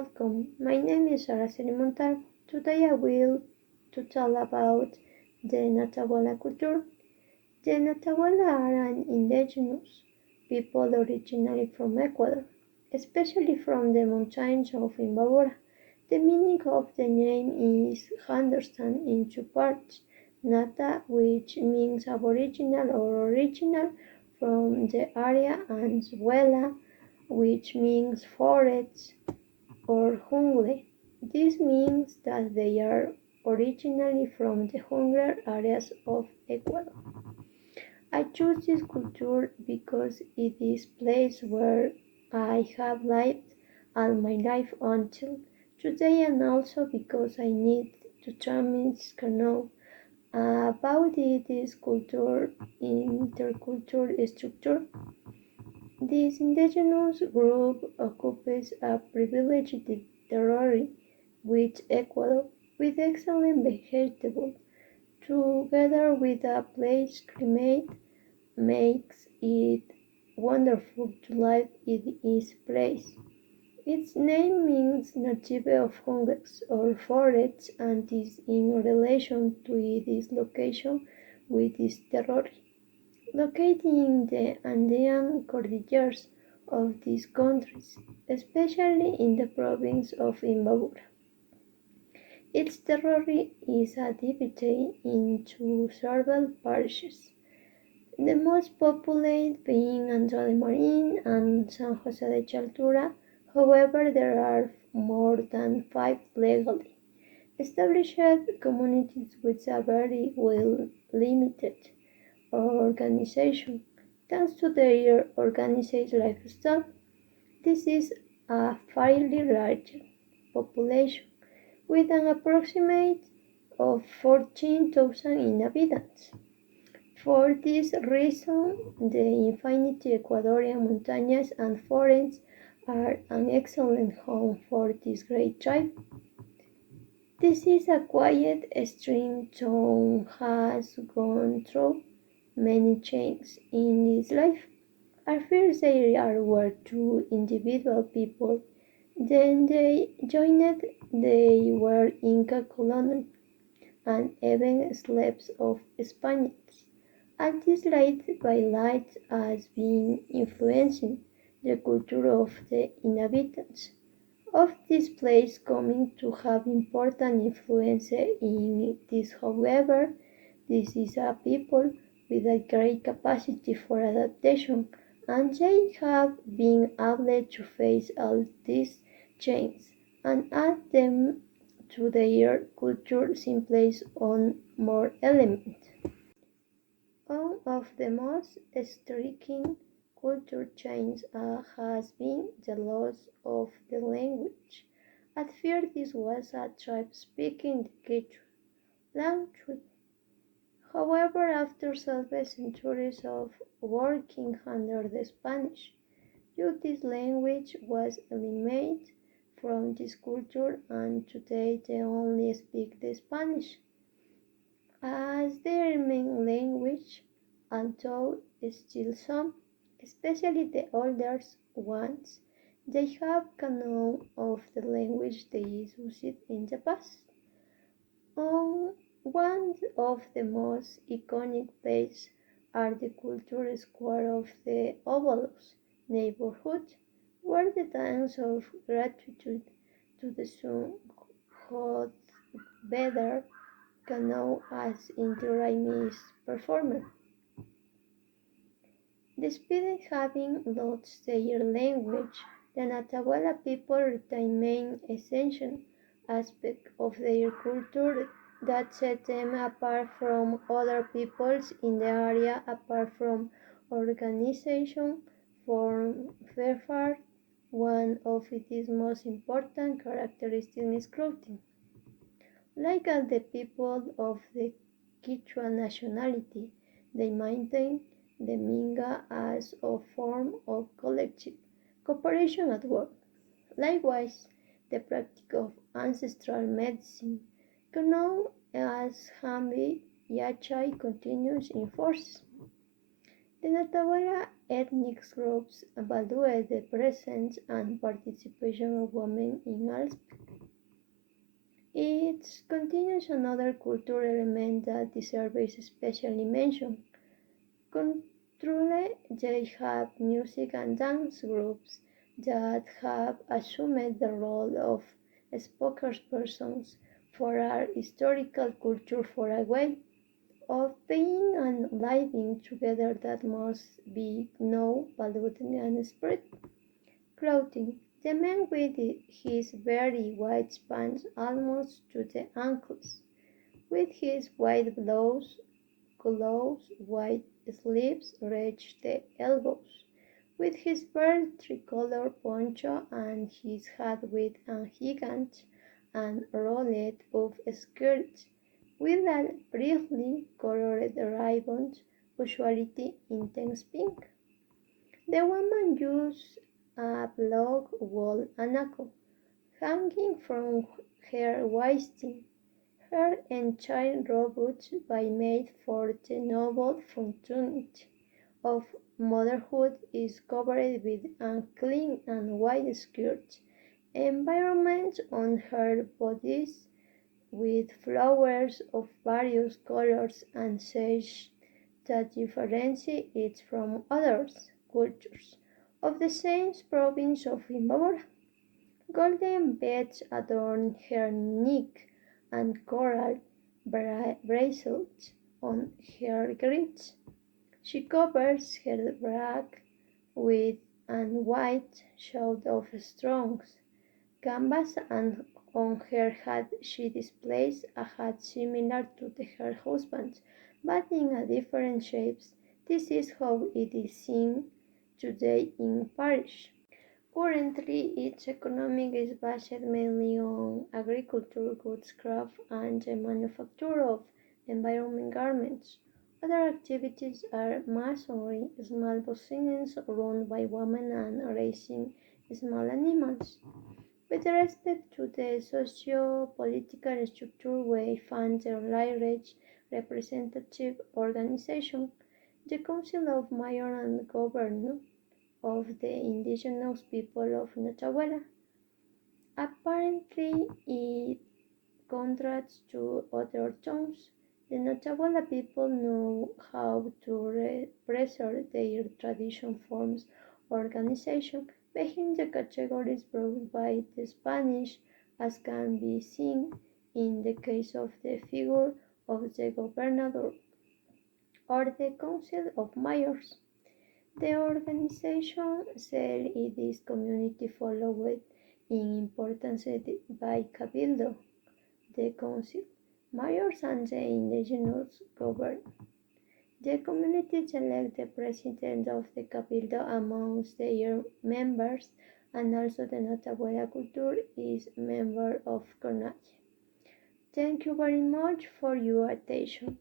welcome. My name is Araceli Montalvo. Today I will to tell about the Natahuala culture. The Natahuala are an indigenous people originally from Ecuador, especially from the mountains of Imbabura. The meaning of the name is understand in two parts. Nata, which means aboriginal or original from the area, and Huela, which means forest or jungle. This means that they are originally from the jungle areas of Ecuador. I choose this culture because it is place where I have lived all my life until today, and also because I need to transmit know about this culture intercultural structure. This indigenous group occupies a privileged territory with Ecuador, with excellent vegetables, together with a place climate makes it wonderful to live in its place. Its name means native of jungles or forests and is in relation to its location with its territory. Located in the Andean Cordilleras of these countries, especially in the province of Imbabura. Its territory is divided into several parishes, the most populated being Antra de Marin and San Jose de Chaltura. However, there are more than 5 legally established communities with a very well limited organization. Thanks to their organized lifestyle, this is a fairly large population with an approximate of 14,000 inhabitants. For this reason, the infinite Ecuadorian mountains and forests are an excellent home for this great tribe. This is a quiet, stream town has gone through many changes in its life. At first they were two individual people, then they joined, they were Inca colonial and even slaves of Spaniards. And this late by light has been influencing the culture of the inhabitants of this place coming to have important influence in this. However, this is a people with a great capacity for adaptation, and they have been able to face all these changes and add them to their culture simply on more elements. One of the most striking culture changes has been the loss of the language. At first, this was a tribe speaking the Quechua language. However, after several centuries of working under the Spanish, this language was eliminated from this culture, and today they only speak the Spanish as their main language, although still some, especially the older ones, they have known of the language they used in the past. One of the most iconic places are the cultural square of the Ovalos neighborhood, where the dance of gratitude to the sun got better known as Inti Raymi is performed. Despite having lost their language, the Natahuala people retain main essential aspects of their culture that set them apart from other peoples in the area, apart from organization, from far one of its most important characteristics is clothing. Like all the people of the Quechua nationality, they maintain the Minga as a form of collective cooperation at work. Likewise, the practice of ancestral medicine, known as Hambi Yachay, continues in force. The Natahuela ethnic groups value the presence and participation of women in all aspects. It continues another cultural element that deserves special mention. Culturally, they have music and dance groups that have assumed the role of spokespersons for our historical culture for a way of being and living together that must be known, valued, and spread. Clothing. The man with his very white pants almost to the ankles, with his white blouse, gloves, white sleeves reach the elbows, with his bird tricolor poncho and his hat with a gigant and rolled up skirt, with a brightly colored ribbon, usually intense pink. The woman used a black wool anako hanging from her waist. Her entire robot by made for the noble functionality of motherhood is covered with a clean and white skirt. Environment on her bodies with flowers of various colors and shades that differentiate it from other cultures of the same province of Imbabura. Golden beads adorn her neck and coral bracelets on her wrists. She covers her back with a white shroud of strings canvas, and on her head she displays a hat similar to her husband's, but in a different shape. This is how it is seen today in Paris. Currently, its economy is based mainly on agriculture, goods, craft, and the manufacture of environment garments. Other activities are masonry, small businesses run by women, and raising small animals. With respect to the socio-political structure, we find the largest representative organization, the Council of Mayor and Governor of the indigenous people of Nochebuena. Apparently, it contrasts to other towns. The Nochebuena people know how to preserve their tradition forms organization within the categories brought by the Spanish, as can be seen in the case of the figure of the governor or the council of mayors. The organization cell in this community followed in importance by Cabildo, the council, mayors and the indigenous government. The community select the president of the Cabildo amongst their members, and also the Notabuela Culture is member of CONAIE. Thank you very much for your attention.